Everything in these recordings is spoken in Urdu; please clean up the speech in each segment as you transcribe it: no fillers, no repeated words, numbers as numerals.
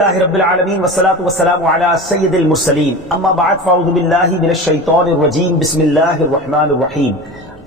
رب العالمین والصلاة والسلام علی سید المرسلین اما بعد فاعوذ باللہ من الشیطان الرجیم بسم اللہ الرحمن الرحیم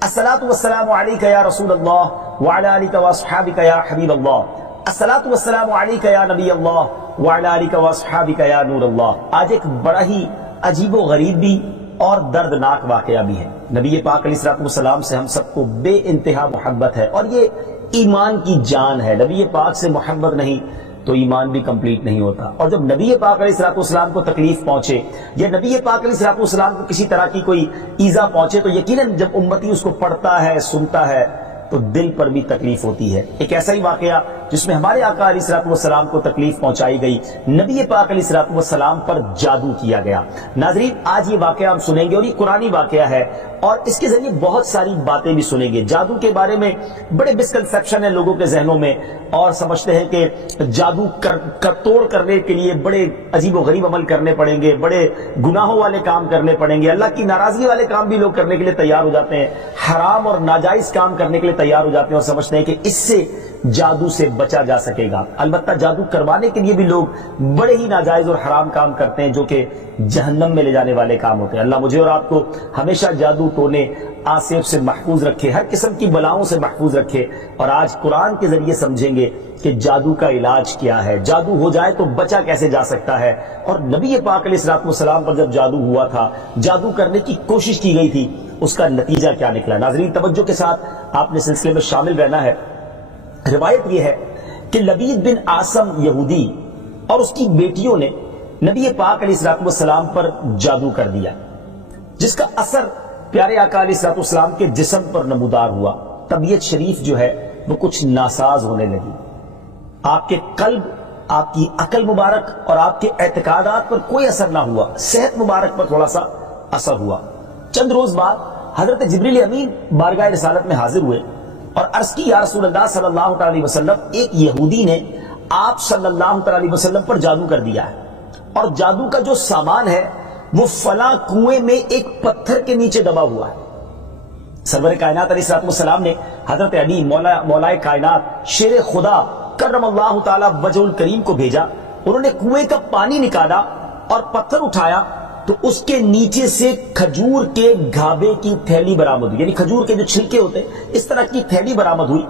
الصلاة والسلام علیک یا رسول اللہ وعلی آلک واصحابک یا حبیب اللہ الصلاة والسلام علیک یا نبی اللہ وعلی آلک واصحابک یا نور اللہ۔ آج ایک بڑا ہی عجیب و غریب بھی اور دردناک واقعہ بھی ہے۔ نبی پاک علیہ السلام سے ہم سب کو بے انتہا محبت ہے اور یہ ایمان کی جان ہے۔ نبی پاک سے محبت نہیں تو ایمان بھی کمپلیٹ نہیں ہوتا، اور جب نبی پاک علیہ السلام کو تکلیف پہنچے یا نبی پاک علیہ السلام کو کسی طرح کی کوئی ایذا پہنچے تو یقیناً جب امتی اس کو پڑھتا ہے سنتا ہے تو دل پر بھی تکلیف ہوتی ہے۔ ایک ایسا ہی واقعہ جس میں ہمارے آقا علیہ السلام کو تکلیف پہنچائی گئی، نبی پاک علیہ السلام پر جادو کیا گیا۔ ناظرین، آج یہ واقعہ ہم سنیں گے اور یہ قرآنی واقعہ ہے اور اس کے ذریعے بہت ساری باتیں بھی سنیں گے۔ جادو کے بارے میں بڑے مسکنسیپشن ہیں لوگوں کے ذہنوں میں، اور سمجھتے ہیں کہ جادو توڑ کرنے کے لیے بڑے عجیب و غریب عمل کرنے پڑیں گے، بڑے گناہوں والے کام کرنے پڑیں گے، اللہ کی ناراضگی والے کام بھی لوگ کرنے کے لیے تیار ہو جاتے ہیں، حرام اور ناجائز کام کرنے کے لیے تیار ہو جاتے ہیں اور سمجھتے ہیں کہ اس سے جادو سے بچا جا سکے گا۔ البتہ جادو کروانے کے لیے بھی لوگ بڑے ہی ناجائز اور حرام کام کرتے ہیں جو کہ جہنم میں لے جانے والے کام ہوتے ہیں۔ اللہ مجھے اور آپ کو ہمیشہ جادو ٹونے آصف سے محفوظ رکھے، ہر قسم کی بلاؤں سے محفوظ رکھے، اور آج قرآن کے ذریعے سمجھیں گے کہ جادو کا علاج کیا ہے، جادو ہو جائے تو بچا کیسے جا سکتا ہے، اور نبی پاک علیہ السلام پر جب جادو ہوا تھا، جادو کرنے کی کوشش کی گئی تھی، اس کا نتیجہ کیا نکلا۔ ناظرین، توجہ کے ساتھ آپ نے سلسلے میں شامل رہنا ہے۔ روایت یہ ہے کہ لبید بن عاصم یہودی اور اس کی بیٹیوں نے نبی پاک علیہ السلام پر جادو کر دیا، جس کا اثر پیارے آقا علیہ السلام کے جسم پر نمودار ہوا۔ طبیعت شریف جو ہے وہ کچھ ناساز ہونے لگی، آپ کے قلب، آپ کی عقل مبارک اور آپ کے اعتقادات پر کوئی اثر نہ ہوا، صحت مبارک پر تھوڑا سا اثر ہوا۔ چند روز بعد حضرت جبریل امین بارگاہ رسالت میں حاضر ہوئے اور عرض کی، یا رسول اللہ صلی اللہ علیہ وسلم، ایک یہودی نے آپ صلی اللہ علیہ وسلم پر جادو کر دیا ہے، اور جادو کا جو سامان ہے وہ فلاں کنویں میں ایک پتھر کے نیچے دبا ہوا ہے۔ سرور کائنات علیہ السلام نے حضرت علی مولا کائنات شیر خدا کرم اللہ تعالی وجہ الکریم کو بھیجا۔ انہوں نے کنویں کا پانی نکالا اور پتھر اٹھایا تو اس کے نیچے سے کھجور کے گھابے کی تھیلی برآمد ہوئی، یعنی کھجور کے جو چھلکے ہوتے ہیں اس طرح کی تھیلی برآمد ہوئی،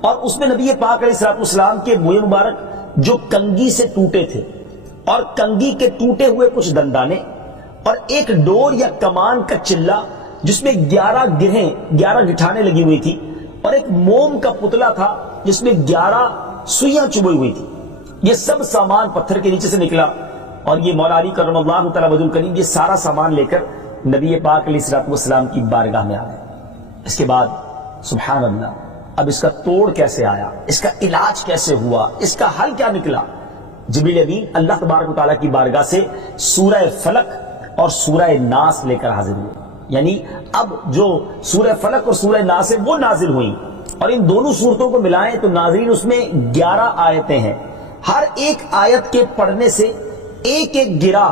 اور اس میں نبی پاک علیہ السلام کے منہ مبارک جو کنگھی سے ٹوٹے تھے، اور کنگھی کے ٹوٹے ہوئے کچھ دندانے، اور ایک ڈور یا کمان کا چلہ جس میں 11 گٹھانے لگی ہوئی تھی، اور ایک موم کا پتلا تھا جس میں 11 سوئیاں چبھی ہوئی تھی۔ یہ سب سامان پتھر کے نیچے سے نکلا، اور یہ مولا علی کرم اللہ تعالی وجہ الکریم یہ سارا سامان لے کر نبی پاک علیہ السلام کی بارگاہ میں آ گئے۔ اس کے بعد سبحان اللہ، اب اس کا توڑ کیسے آیا، اس کا علاج کیسے ہوا، اس کا حل کیا نکلا؟ جبریل امین اللہ تبارک و تعالیٰ کی بارگاہ سے سورہ فلق اور سورہ ناس لے کر حاضر ہوئے، یعنی اب جو سورہ فلق اور سورہ ناس ہے وہ نازل ہوئی، اور ان دونوں صورتوں کو ملائیں تو ناظرین اس میں 11 آیتیں ہیں۔ ہر ایک آیت کے پڑھنے سے ایک ایک گرہ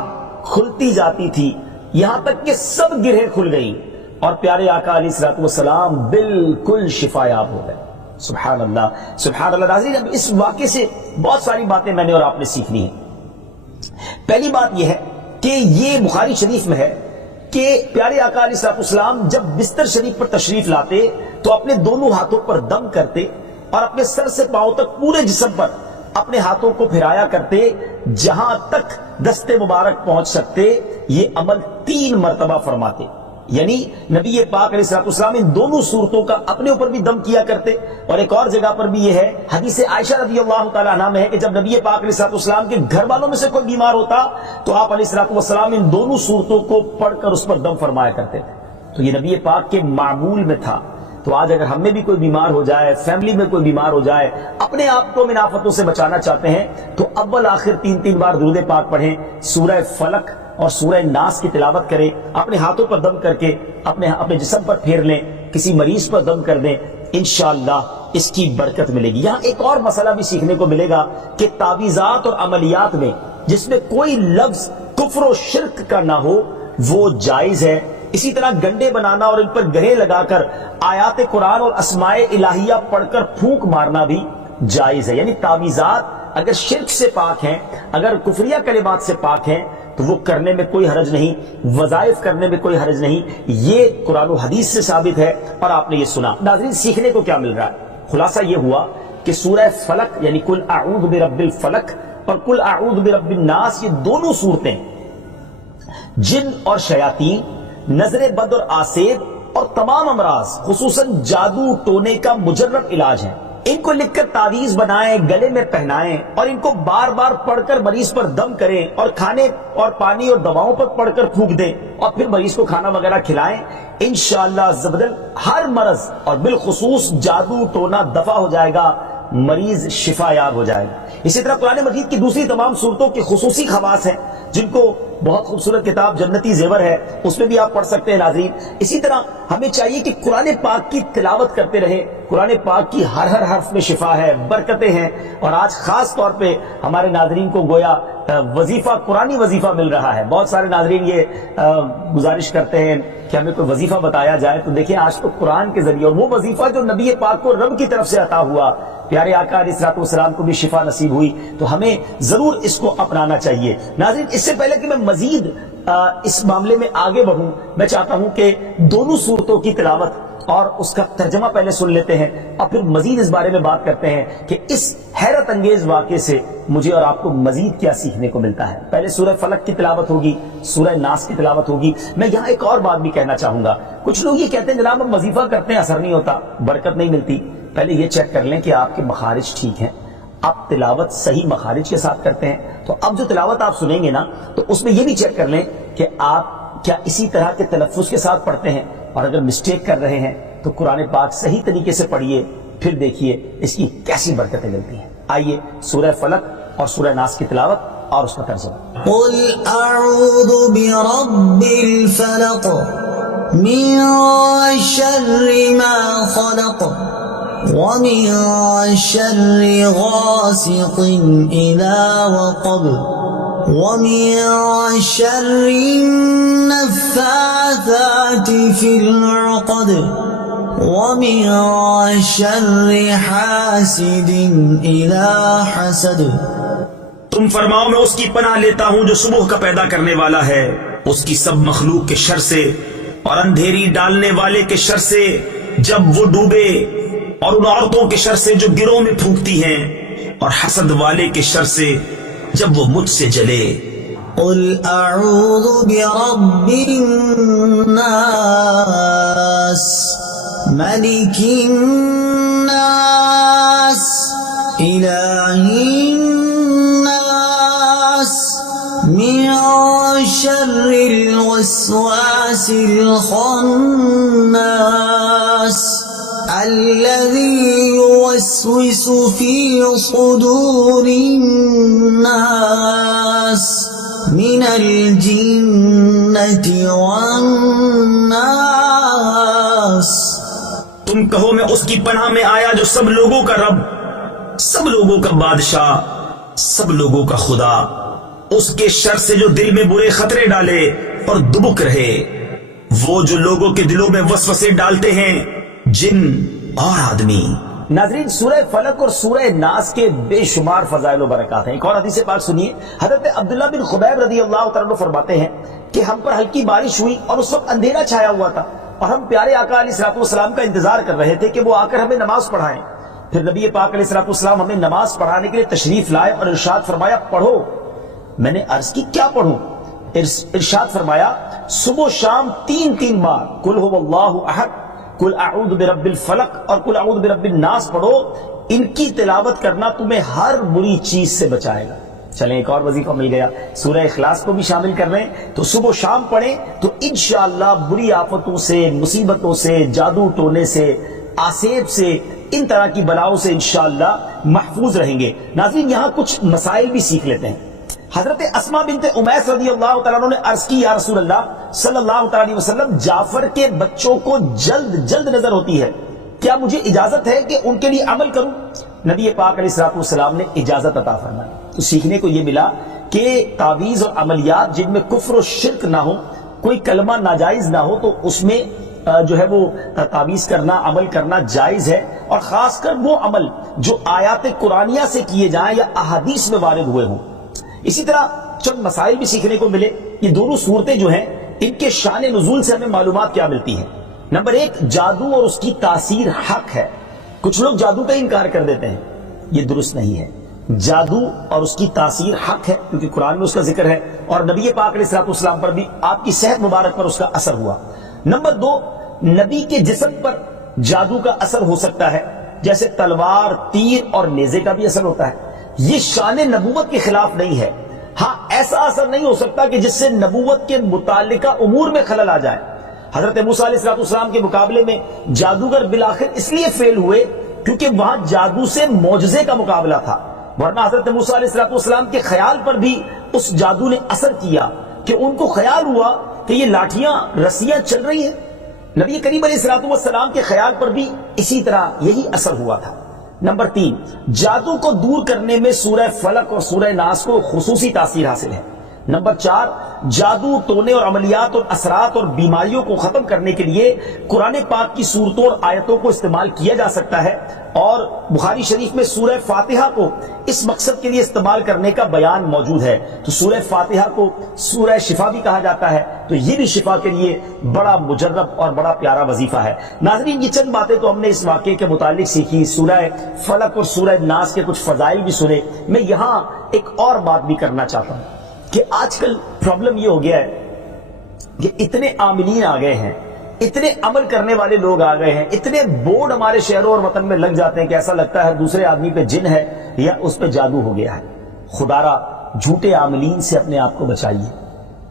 کھلتی جاتی تھی، یہاں تک کہ سب گرہیں کھل گئیں، اور پیارے آقا علیہ السلام بالکل شفا یاب ہو گئے۔ سبحان اللہ، سبحان اللہ۔ ناظرین، اب اس واقعے سے بہت ساری باتیں میں نے اور آپ نے سیکھنی ہیں۔ پہلی بات یہ ہے کہ یہ بخاری شریف میں ہے کہ پیارے آقا علیہ السلام جب بستر شریف پر تشریف لاتے تو اپنے دونوں ہاتھوں پر دم کرتے اور اپنے سر سے پاؤں تک پورے جسم پر اپنے ہاتھوں کو پھرایا کرتے، جہاں تک دستے مبارک پہنچ سکتے یہ عمل 3 مرتبہ فرماتے، یعنی نبی پاک علیہ السلام ان دونوں صورتوں کا اپنے اوپر بھی دم کیا کرتے۔ اور ایک اور جگہ پر بھی یہ ہے، حدیث عائشہ رضی اللہ تعالیٰ عنہ میں ہے کہ جب نبی پاک علیہ السلام کے گھر والوں میں سے کوئی بیمار ہوتا تو آپ علیہ السلام ان دونوں صورتوں کو پڑھ کر اس پر دم فرمایا کرتے تھے۔ تو یہ نبی پاک کے معمول میں تھا۔ تو آج اگر ہم میں بھی کوئی بیمار ہو جائے، فیملی میں کوئی بیمار ہو جائے، اپنے آپ کو من آفتوں سے بچانا چاہتے ہیں تو اول آخر 3 بار درود پاک پڑھیں، سورہ فلق اور سورہ ناس کی تلاوت کریں، اپنے ہاتھوں پر دم کر کے اپنے جسم پر پھیر لیں، کسی مریض پر دم کر دیں، انشاءاللہ اس کی برکت ملے گی۔ یہاں ایک اور مسئلہ بھی سیکھنے کو ملے گا کہ تعویذات اور عملیات میں جس میں کوئی لفظ کفر و شرک کا نہ ہو وہ جائز ہے۔ اسی طرح گنڈے بنانا اور ان پر گرے لگا کر آیات قرآن اور اسماء الہیہ پڑھ کر پھونک مارنا بھی جائز ہے، یعنی تعویذات اگر شرک سے پاک ہیں، اگر کفریہ کلمات سے پاک ہیں تو وہ کرنے میں کوئی حرج نہیں، وظائف کرنے میں کوئی حرج نہیں، یہ قرآن و حدیث سے ثابت ہے اور آپ نے یہ سنا۔ ناظرین، سیکھنے کو کیا مل رہا ہے؟ خلاصہ یہ ہوا کہ سورہ فلق یعنی قل اعوذ برب الفلق اور قل اعوذ برب الناس، یہ دونوں صورتیں جن اور شیاطین، نظر بد اور آسیب اور تمام امراض، خصوصاً جادو ٹونے کا مجرب علاج ہیں۔ ان کو لکھ کر تعویذ بنائیں، گلے میں پہنائیں اور ان کو بار بار پڑھ کر مریض پر دم کریں اور کھانے اور پانی اور دواؤں پر پڑھ کر پھونک دیں اور پھر مریض کو کھانا وغیرہ کھلائیں، انشاءاللہ عز و جل ہر مرض اور بالخصوص جادو ٹونا دفع ہو جائے گا، مریض شفا یاب ہو جائے گا۔ اسی طرح قرآن مجید کی دوسری تمام صورتوں کی خصوصی خواص ہیں جن کو بہت خوبصورت کتاب جنتی زیور ہے، اس میں بھی آپ پڑھ سکتے ہیں ناظرین۔ اسی طرح ہمیں چاہیے کہ قرآن پاک کی تلاوت کرتے رہیں، قرآن پاک کی ہر حرف میں شفا ہے، برکتیں ہیں، اور آج خاص طور پہ ہمارے ناظرین کو گویا وظیفہ، قرآنی وظیفہ مل رہا ہے۔ بہت سارے ناظرین یہ گزارش کرتے ہیں کہ ہمیں کوئی وظیفہ بتایا جائے، تو دیکھیں آج تو قرآن کے ذریعے، اور وہ وظیفہ جو نبی پاک کو رب کی طرف سے عطا ہوا، پیارے آقا علیہ الصلوۃ والسلام کو بھی شفا نصیب ہوئی، تو ہمیں ضرور اس کو اپنانا چاہیے۔ ناظرین، اس سے پہلے کہ میں مزید اس معاملے میں آگے بڑھوں، میں چاہتا ہوں کہ دونوں صورتوں کی تلاوت اور اس کا ترجمہ پہلے سن لیتے ہیں اور پھر مزید اس بارے میں بات کرتے ہیں کہ اس حیرت انگیز واقعے سے مجھے اور آپ کو مزید کیا سیکھنے کو ملتا ہے۔ پہلے سورہ فلق کی تلاوت ہوگی، سورہ ناس کی تلاوت ہوگی۔ میں یہاں ایک اور بات بھی کہنا چاہوں گا، کچھ لوگ یہ کہتے ہیں جناب ہم وظیفہ کرتے ہیں اثر نہیں ہوتا، برکت نہیں ملتی۔ پہلے یہ چیک کر لیں کہ آپ کے مخارج ٹھیک ہیں، آپ تلاوت صحیح مخارج کے ساتھ کرتے ہیں۔ تو اب جو تلاوت آپ سنیں گے نا، تو اس میں یہ بھی چیک کر لیں کہ آپ کیا اسی طرح کے تلفظ کے ساتھ پڑھتے ہیں، اور اگر مسٹیک کر رہے ہیں تو قرآن پاک صحیح طریقے سے پڑھیے، پھر دیکھیے اس کی کیسی برکتیں ملتی ہیں۔ آئیے سورہ فلق اور سورہ ناس کی تلاوت اور اس کا ترجمہ۔ قل اعوذ برب الفلق من شر ما خلق ومن شر غاسق اذا وقب ومن شر النفاثات في العقد ومن شر حاسد اذا حسد۔ تم فرماؤ میں اس کی پناہ لیتا ہوں جو صبح کا پیدا کرنے والا ہے، اس کی سب مخلوق کے شر سے، اور اندھیری ڈالنے والے کے شر سے جب وہ ڈوبے، اور ان عورتوں کے شر سے جو گروہ میں پھونکتی ہیں، اور حسد والے کے شر سے جب وہ مجھ سے جلے۔ قل اعوذ برب الناس ملک الناس الہ الناس من شر الوسواس الخناس الذي يوسوس في صدور الناس من الجنة والناس۔ تم کہو میں اس کی پناہ میں آیا جو سب لوگوں کا رب، سب لوگوں کا بادشاہ، سب لوگوں کا خدا، اس کے شر سے جو دل میں برے خطرے ڈالے اور دبک رہے، وہ جو لوگوں کے دلوں میں وسوسے ڈالتے ہیں، جن اور آدمی۔ ناظرین، سورہ فلق اور سورہ ناس کے بے شمار فضائل و برکات ہیں۔ ایک اور حدیث پاک سنیے، حضرت عبداللہ بن خبیب رضی اللہ تعالیٰ عنہ فرماتے ہیں کہ ہم پر ہلکی بارش ہوئی اور اس وقت اندھیرا چھایا ہوا تھا، اور ہم پیارے آقا علیہ الصلوۃ والسلام کا انتظار کر رہے تھے کہ وہ آ کر ہمیں نماز پڑھائیں۔ پھر نبی پاک علیہ الصلوۃ والسلام ہمیں نماز پڑھانے کے لیے تشریف لائے اور ارشاد فرمایا پڑھو۔ میں نے عرض کی کیا پڑھوں؟ ارشاد فرمایا صبح و شام 3 بار قل هو اللہ احد، قل اعوذ برب الفلق اور قل اعوذ برب الناس پڑھو، ان کی تلاوت کرنا تمہیں ہر بری چیز سے بچائے گا۔ چلیں ایک اور وظیفہ مل گیا، سورہ اخلاص کو بھی شامل کر رہے ہیں، تو صبح و شام پڑھیں تو انشاءاللہ بری آفتوں سے، مصیبتوں سے، جادو ٹونے سے، آسیب سے، ان طرح کی بلاؤں سے انشاءاللہ محفوظ رہیں گے۔ ناظرین، یہاں کچھ مسائل بھی سیکھ لیتے ہیں۔ حضرت اسماء بنت امیس رضی اللہ تعالیٰ عنہ نے عرض کی یا رسول اللہ صلی اللہ تعالیٰ علیہ وسلم، جعفر کے بچوں کو جلد نظر ہوتی ہے، کیا مجھے اجازت ہے کہ ان کے لیے عمل کروں؟ نبی پاک علیہ الصلوۃ والسلام نے اجازت عطا فرمائی۔ تو سیکھنے کو یہ ملا کہ تعویذ اور عملیات جن میں کفر و شرک نہ ہو، کوئی کلمہ ناجائز نہ ہو، تو اس میں جو ہے وہ تعویذ کرنا، عمل کرنا جائز ہے، اور خاص کر وہ عمل جو آیات قرآنیہ سے کیے جائیں یا احادیث میں وارد ہوئے ہوں۔ اسی طرح چند مسائل بھی سیکھنے کو ملے۔ یہ دونوں صورتیں جو ہیں ان کے شان نزول سے ہمیں معلومات کیا ملتی ہیں؟ نمبر ایک، جادو اور اس کی تاثیر حق ہے۔ کچھ لوگ جادو کا انکار کر دیتے ہیں، یہ درست نہیں ہے۔ جادو اور اس کی تاثیر حق ہے، کیونکہ قرآن میں اس کا ذکر ہے، اور نبی پاک علیہ الصلوۃ والسلام پر بھی آپ کی صحت مبارک پر اس کا اثر ہوا۔ نمبر دو، نبی کے جسم پر جادو کا اثر ہو سکتا ہے، جیسے تلوار، تیر اور نیزے کا بھی اثر ہوتا ہے۔ یہ شان نبوت کے خلاف نہیں ہے۔ ہاں، ایسا اثر نہیں ہو سکتا کہ جس سے نبوت کے متعلقہ امور میں خلل آ جائے۔ حضرت موسیٰ علیہ السلام کے مقابلے میں جادوگر بالآخر اس لیے فیل ہوئے کیونکہ وہاں جادو سے معجزے کا مقابلہ تھا، ورنہ حضرت موسیٰ علیہ السلام کے خیال پر بھی اس جادو نے اثر کیا کہ ان کو خیال ہوا کہ یہ لاٹھیاں، رسیاں چل رہی ہیں۔ نبی کریم علیہ السلام کے خیال پر بھی اسی طرح یہی اثر ہوا تھا۔ نمبر تین، جادو کو دور کرنے میں سورہ فلق اور سورہ ناس کو خصوصی تاثیر حاصل ہے۔ نمبر چار، جادو، ٹونے اور عملیات اور اثرات اور بیماریوں کو ختم کرنے کے لیے قرآن پاک کی صورتوں اور آیتوں کو استعمال کیا جا سکتا ہے، اور بخاری شریف میں سورہ فاتحہ کو اس مقصد کے لیے استعمال کرنے کا بیان موجود ہے۔ تو سورہ فاتحہ کو سورہ شفا بھی کہا جاتا ہے، تو یہ بھی شفا کے لیے بڑا مجرب اور بڑا پیارا وظیفہ ہے۔ ناظرین، یہ چند باتیں تو ہم نے اس واقعے کے متعلق سیکھی، سورہ فلق اور سورہ ناس کے کچھ فضائل بھی سنے۔ میں یہاں ایک اور بات بھی کرنا چاہتا ہوں کہ آج کل پرابلم یہ ہو گیا ہے کہ اتنے عاملین آ گئے ہیں، اتنے عمل کرنے والے لوگ آ گئے ہیں، اتنے بورڈ ہمارے شہروں اور وطن میں لگ جاتے ہیں کہ ایسا لگتا ہے دوسرے آدمی پہ جن ہے یا اس پہ جادو ہو گیا ہے۔ خدا را جھوٹے عاملین سے اپنے آپ کو بچائیے۔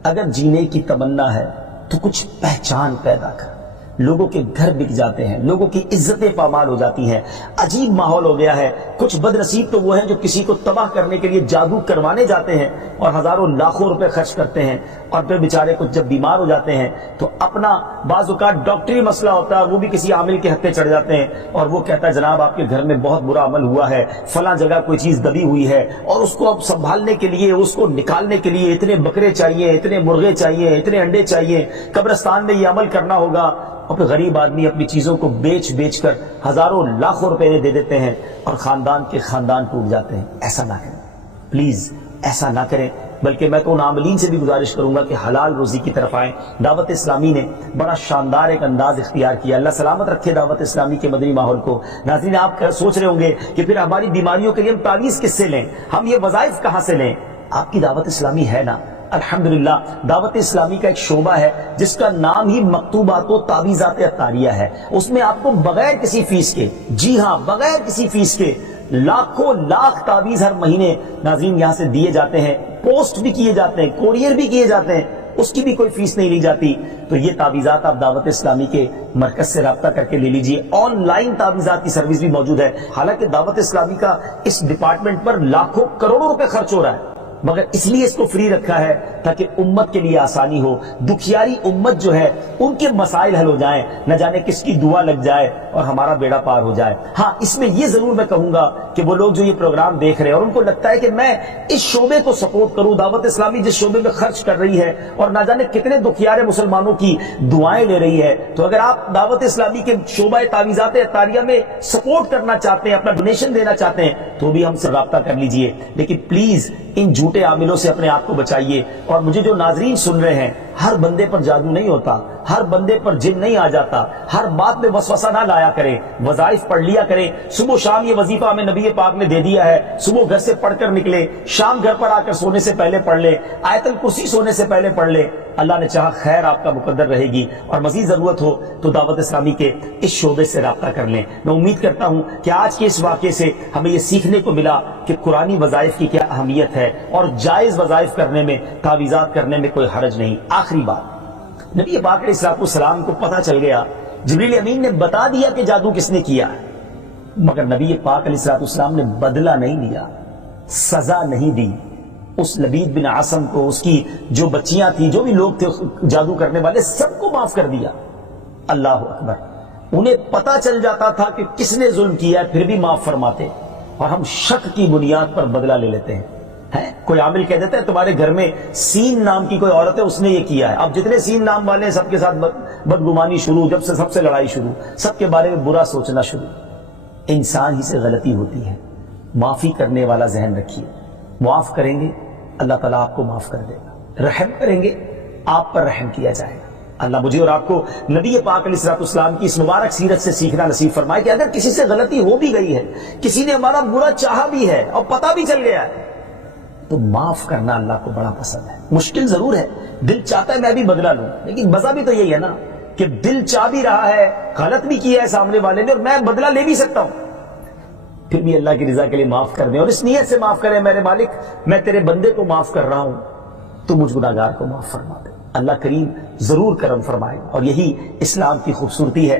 اگر جینے کی تمنا ہے تو کچھ پہچان پیدا کر۔ لوگوں کے گھر بک جاتے ہیں، لوگوں کی عزتیں پامال ہو جاتی ہیں، عجیب ماحول ہو گیا ہے۔ کچھ بد نصیب تو وہ ہیں جو کسی کو تباہ کرنے کے لیے جادو کروانے جاتے ہیں اور ہزاروں لاکھوں روپے خرچ کرتے ہیں، اور پھر بیچارے کچھ جب بیمار ہو جاتے ہیں تو اپنا بعض اوقات ڈاکٹری مسئلہ ہوتا ہے، وہ بھی کسی عامل کے ہتھے چڑھ جاتے ہیں، اور وہ کہتا ہے جناب آپ کے گھر میں بہت برا عمل ہوا ہے، فلاں جگہ کوئی چیز دبی ہوئی ہے، اور اس کو اب سنبھالنے کے لیے، اس کو نکالنے کے لیے اتنے بکرے چاہیے، اتنے مرغے چاہیے، اتنے انڈے چاہیے، قبرستان میں یہ عمل کرنا ہوگا، اور پھر غریب آدمی اپنی چیزوں کو بیچ کر ہزاروں لاکھوں روپے دے دیتے ہیں، اور خاندان کے خاندان ٹوٹ جاتے ہیں۔ ایسا نہ کریں، پلیز ایسا نہ کریں۔ بلکہ میں تو ان عاملین سے بھی گزارش کروں گا کہ حلال روزی کی طرف آئیں۔ دعوت اسلامی نے بڑا شاندار ایک انداز اختیار کیا، اللہ سلامت رکھے دعوت اسلامی کے مدنی ماحول کو۔ ناظرین، آپ سوچ رہے ہوں گے کہ پھر ہماری بیماریوں کے لیے ہم تعویذ کس سے لیں، ہم یہ وظائف کہاں سے لیں؟ آپ کی دعوت اسلامی ہے نا؟ الحمدللہ دعوت اسلامی کا ایک شعبہ ہے جس کا نام ہی مکتوبات و تعویذات عطاریہ ہے۔ اس میں آپ کو بغیر کسی فیس کے، جی ہاں بغیر کسی فیس کے، لاکھوں لاکھ تعویذ ہر مہینے ناظرین یہاں سے دیے جاتے ہیں، پوسٹ بھی کیے جاتے ہیں، کوریئر بھی کیے جاتے ہیں، اس کی بھی کوئی فیس نہیں لی جاتی۔ تو یہ تعویذات آپ دعوت اسلامی کے مرکز سے رابطہ کر کے لے لیجئے۔ آن لائن تعویذات کی سروس بھی موجود ہے، حالانکہ دعوت اسلامی کا اس ڈپارٹمنٹ پر لاکھوں کروڑوں روپے خرچ ہو رہا ہے، مگر اس لیے اس کو فری رکھا ہے تاکہ امت کے لیے آسانی ہو، دکھیاری امت جو ہے ان کے مسائل حل ہو جائیں، نہ جانے کس کی دعا لگ جائے اور ہمارا بیڑا پار ہو جائے۔ ہاں، اس میں یہ ضرور میں کہوں گا کہ وہ لوگ جو یہ پروگرام دیکھ رہے ہیں اور ان کو لگتا ہے کہ میں اس شعبے کو سپورٹ کروں، دعوت اسلامی جس شعبے میں خرچ کر رہی ہے اور نہ جانے کتنے دکھیارے مسلمانوں کی دعائیں لے رہی ہے، تو اگر آپ دعوت اسلامی کے شعبہ تعویذات عطاریہ میں سپورٹ کرنا چاہتے ہیں، اپنا ڈونیشن دینا چاہتے ہیں، تو بھی ہم سے رابطہ کر لیجئے۔ لیکن پلیز ان جھوٹے عاملوں سے اپنے آپ کو بچائیے۔ اور مجھے جو ناظرین سن رہے ہیں، ہر بندے پر جادو نہیں ہوتا، ہر بندے پر جن نہیں آ جاتا، ہر بات میں وسوسہ نہ لایا کریں، وظائف پڑھ لیا کریں۔ صبح شام یہ وظیفہ ہمیں نبی پاک نے دے دیا ہے، صبح گھر سے پڑھ کر نکلے، شام گھر پر آ کر سونے سے پہلے پڑھ لے، آیت الکرسی سونے سے پہلے پڑھ لے، اللہ نے چاہا خیر آپ کا مقدر رہے گی۔ اور مزید ضرورت ہو تو دعوت اسلامی کے اس شعبے سے رابطہ کر لیں۔ میں امید کرتا ہوں کہ آج کے اس واقعے سے ہمیں یہ سیکھنے کو ملا کہ قرآنی وظائف کی کیا اہمیت ہے، اور جائز وظائف کرنے میں، تعویذات کرنے میں کوئی حرج نہیں۔ آخری بات، نبی پاک علیہ السلام کو پتہ چل گیا، جبریل امین نے بتا دیا کہ جادو کس نے کیا، مگر نبی پاک علیہ السلام نے بدلہ نہیں لیا، سزا نہیں دی۔ اس لبید بن عاصم کو، اس کی جو بچیاں تھیں، جو بھی لوگ تھے جادو کرنے والے، سب کو معاف کر دیا۔ اللہ اکبر! انہیں پتہ چل جاتا تھا کہ کس نے ظلم کیا ہے، پھر بھی معاف فرماتے، اور ہم شک کی بنیاد پر بدلہ لے لیتے ہیں۔ ہے کوئی عامل کہہ دیتا ہے تمہارے گھر میں سین نام کی کوئی عورت ہے, اس نے یہ کیا ہے. اب جتنے سین نام والے ہیں سب کے ساتھ بدگمانی شروع, جب سے سب سے لڑائی شروع, سب کے بارے میں برا سوچنا شروع. انسان ہی سے غلطی ہوتی ہے. معافی کرنے والا ذہن رکھیے, معاف کریں گے اللہ تعالیٰ آپ کو معاف کر دے گا, رحم کریں گے آپ پر رحم کیا جائے گا. اللہ مجھے اور آپ کو نبی پاک علیہ الصلوۃ والسلام کی اس مبارک سیرت سے سیکھنا نصیب فرمائے کہ اگر کسی سے غلطی ہو بھی گئی ہے, کسی نے ہمارا برا چاہا بھی ہے اور پتہ بھی چل گیا ہے, تو معاف کرنا اللہ کو بڑا پسند ہے. مشکل ضرور ہے, دل چاہتا ہے میں بھی بدلہ لوں, لیکن مزہ بھی تو یہی ہے نا کہ دل چاہ بھی رہا ہے, غلط بھی کیا ہے سامنے والے نے, اور میں بدلہ لے بھی سکتا ہوں, پھر بھی اللہ کی رضا کے لیے معاف کر دیں, اور اس نیت سے معاف کریں میرے مالک میں تیرے بندے کو معاف کر رہا ہوں, تو مجھ گناہگار کو معاف فرما دے. اللہ کریم ضرور کرم فرمائے, اور یہی اسلام کی خوبصورتی ہے.